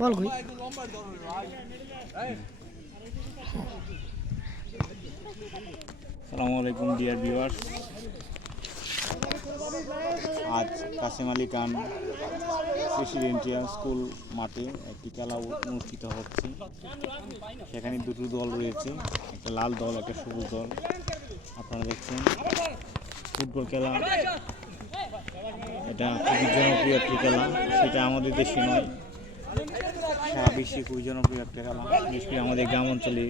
বল কই। সালামু আলাইকুম, ডিয়ার ভিউয়ার্স। আজ কাসিম আলী খান প্রেসিডেন্টিয়াল স্কুল মাঠে একটি খেলা অনুষ্ঠিত হচ্ছে। সেখানে দুটো দল রয়েছে, একটা লাল দল, একটা সবুজ দল। আপনারা দেখছেন, ফুটবল খেলা। এটা খুবই জনপ্রিয় একটি খেলা, সেটা আমাদের দেশে নয় সারা বিশ্বে খুবই জনপ্রিয় একটা খেলা। বিশেষ করে আমাদের গ্রাম অঞ্চলে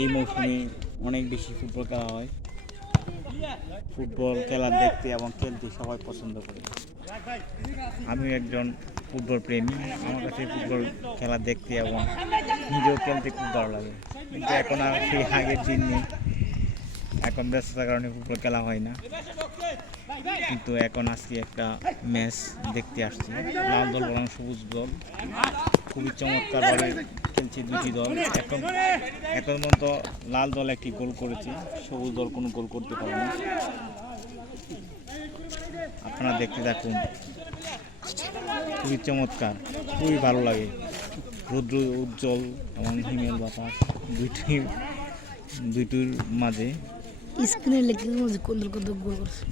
এই মৌসুমে অনেক বেশি ফুটবল খেলা হয়। ফুটবল খেলা দেখতে এবং খেলতে সবাই পছন্দ করে। আমিও একজন ফুটবল প্রেমী। আমার কাছে ফুটবল খেলা দেখতে এবং নিজেও খেলতে খুব ভালো লাগে। কিন্তু এখন আর সেই আগের দিন নেই। এখন ব্যস্ততার কারণে ফুটবল খেলা হয় না। কিন্তু এখন আজকে একটা ম্যাচ দেখতে আসছি। লাল দল বরং সবুজ দল। খুবই চমৎকারভাবে খেলছে দুটি দল। এখন এখন পর্যন্ত লাল দল একটি গোল করেছে। সবুজ দল কোনো গোল করতে পারেনি আপনারা দেখতে থাকুন। খুবই চমৎকার। খুবই ভালো লাগে। রৌদ্র উজ্জ্বল এবং হিমেল বাতাস দুইটি দুইটির মাঝে। স্ক্রিনে লিখে যে কোন দল কত গোল করছে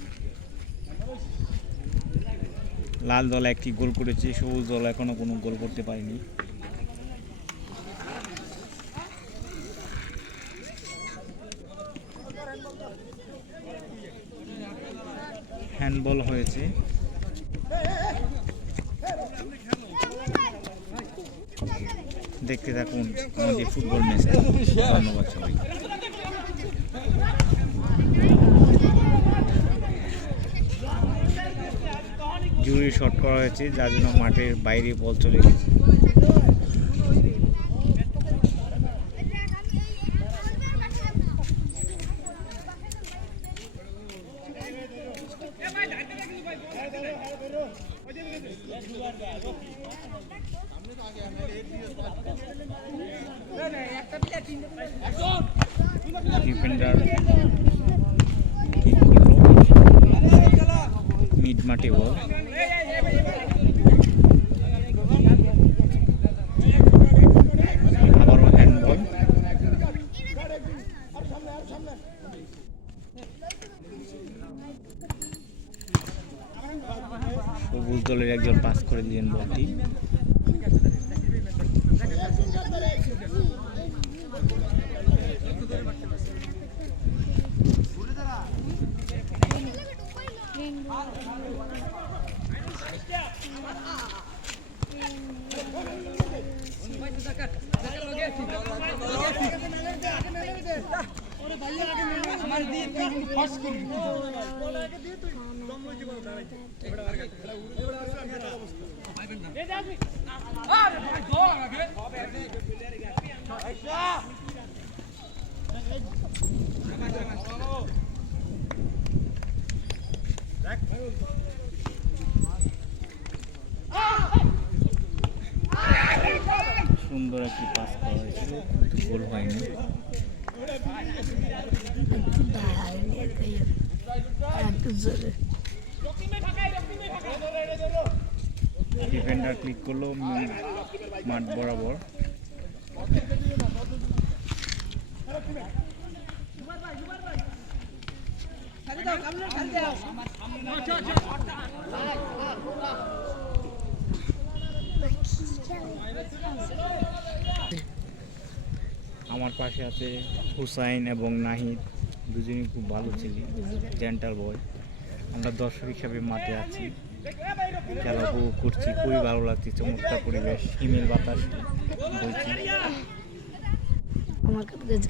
লাল দল একটি গোল করেছে, সবুজ দল এখনও কোনো গোল করতে পারেনি। হ্যান্ডবল হয়েছে। দেখতে থাকুন আমাদের ফুটবল ম্যাচ ধন্যবাদ সবাই জরুরি শট করা হয়েছে যার জন্য মাঠের বাইরে বল চলে গেছে। ডিফেন্ডার ঠিক করল মিড মাঠে বল সবুজ দলের একজন পাস করে দিলেন বলটি। Come on, come on. সুন্দর একটি পাস করা হয়েছিল কিন্তু গোল হয়নি। ডিফেন্ডার ক্লিক করল মাঠ বরাবর। আমার পাশে আছে হুসাইন এবং নাহিদ। দুজনই খুব ভালো ছিল জেন্টাল বয় আমরা দর্শক হিসাবে মাঠে আছি। খেলা উপভোগ করছি, খুবই ভালো লাগছে, চমৎকার পরিবেশ। হিমেল বাতাস বইছি। আমার কাছে গেছে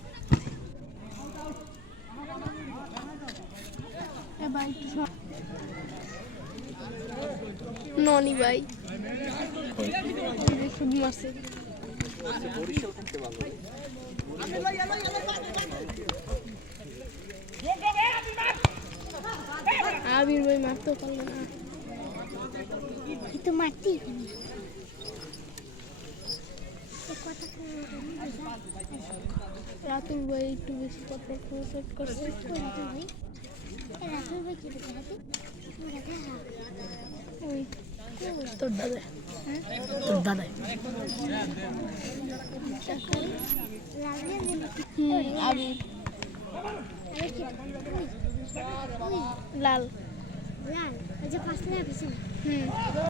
ননি ভাই। আবির ভাই মারতেও পারল না। তো মাটি রাতুল ভাই একটু বেশি কথা সেট করছে। তোর দাদা? তোর দাদা। লাল লাল ওই যে পাঁচ লাখ পিছনে হুম।